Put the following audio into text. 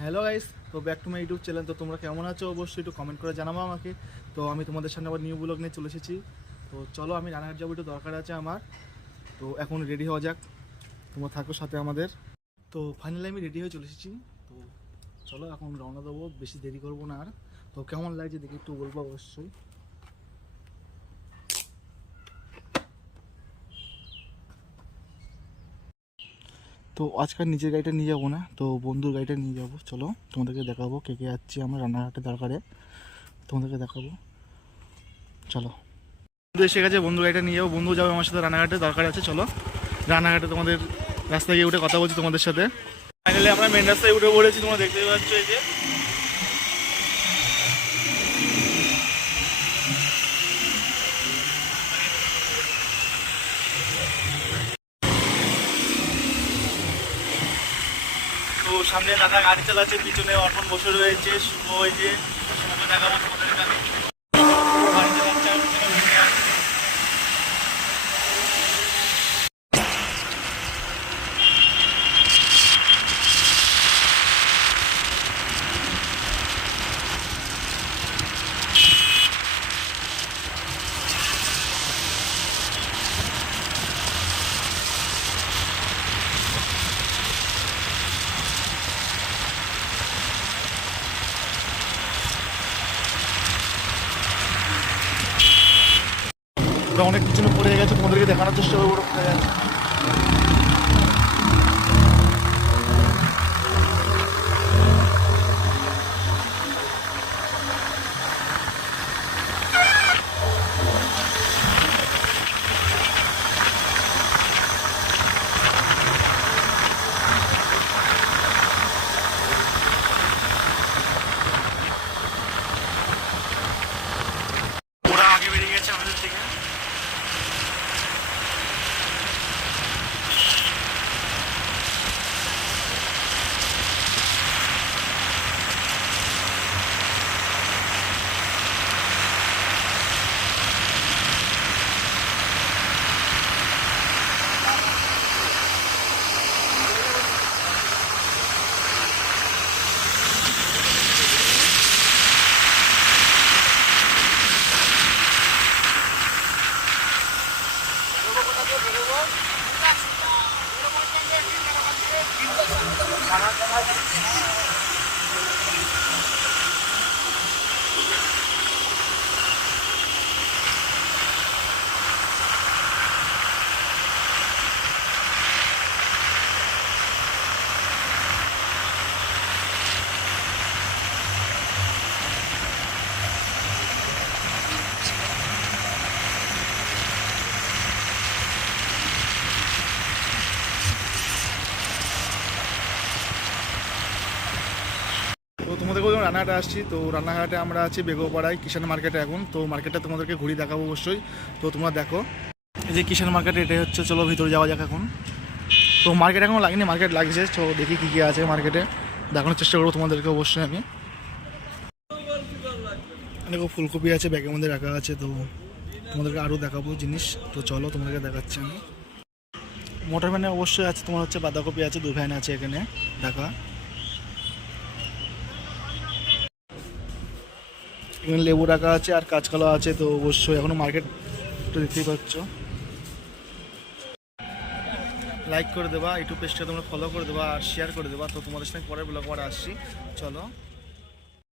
Hello guys, তো back to my YouTube channel. তো তোমরা কেমন আছো অবশ্যই একটু কমেন্ট করে জানাবো আমাকে। তো আমি তোমাদের সামনে আবার নিউ ব্লগ নিয়ে চলে এসেছি। তো চলো, আমি রানাঘাট যাবো, একটু দরকার আছে আমার। তো এখন রেডি হওয়া যাক, তোমরা থাকো সাথে আমাদের। তো ফাইনালি আমি রেডি হয়ে চলে এসেছি। তো চলো এখন রওনা দেবো, বেশি দেরি করবো না আর। তো কেমন লাগছে দেখি একটু বলবো অবশ্যই। তো আজকাল নিজের গাড়িটা নিয়ে যাবো না, তো বন্ধুর গাড়িটা নিয়ে যাবো। চলো তোমাদেরকে দেখাবো কে কে যাচ্ছি আমরা রানাঘাটে দরকারে, তোমাদেরকে দেখাবো। চলো, বন্ধু এসে গেছে, বন্ধু গাড়িটা নিয়ে যাবো। বন্ধু যাবে আমার সাথে রানাঘাটে, দরকার আছে। চলো রানাঘাটে তোমাদের রাস্তায় গিয়ে উঠে কথা বলছি তোমাদের সাথে। ফাইনালি আমরা মেন রাস্তায় উঠে পড়েছি, তোমরা দেখতে পাচ্ছ এই যে। তো সামনে দাদা গাড়ি চালাচ্ছে, পিছনে অর্পণ বসে রয়েছে, শুভ ওই যে শুভকে দেখাবো তোমাদেরকে আমি। গাড়ি চালাচ্ছে আর পিছনে বসে আছে। ওরা অনেক পিছনে পড়ে গেছে, তোমাদেরকে দেখানোর চেষ্টা করবো ওরা পড়ে গেছে। ওরা আগে বেরিয়ে গেছে আমাদের থেকে। তো তোমাদেরকে যখন রানাঘাটে আসছি, তো রানাঘাটে আমরা আছি বেগোপাড়ায় কিষাণ মার্কেটে এখন। তো মার্কেটটা তোমাদেরকে ঘুরিয়ে দেখাবো অবশ্যই। তো তোমরা দেখো এই যে কিষাণ মার্কেট, এটাই হচ্ছে। চলো ভিতরে যাওয়া যাক এখন। তো মার্কেট এখনও লাগেনি, মার্কেট লাগছে। তো দেখি কী কী আছে মার্কেটে, দেখানোর চেষ্টা করবো তোমাদেরকে অবশ্যই আমি। দেখো ফুলকপি আছে, ব্যাগের মধ্যে রাখা আছে। তো তোমাদেরকে আরও দেখাবো জিনিস। তো চলো তোমাদেরকে দেখাচ্ছি আমি। মোটর ভ্যানে অবশ্যই আছে, তোমার হচ্ছে বাঁধাকপি আছে, 2 ভ্যান আছে এখানে দেখা। এখানে লেবু রাখা আছে আর কাঁচকলা আছে। তো অবশ্যই এখনো মার্কেট দেখতেই পাচ্ছ। লাইক করে দেবা, ইউটিউব পেজটা তোমরা ফলো করে দেবা আর শেয়ার করে দেবা। তো তোমাদের সঙ্গে পরের ব্লগ আবার আসছি। চলো।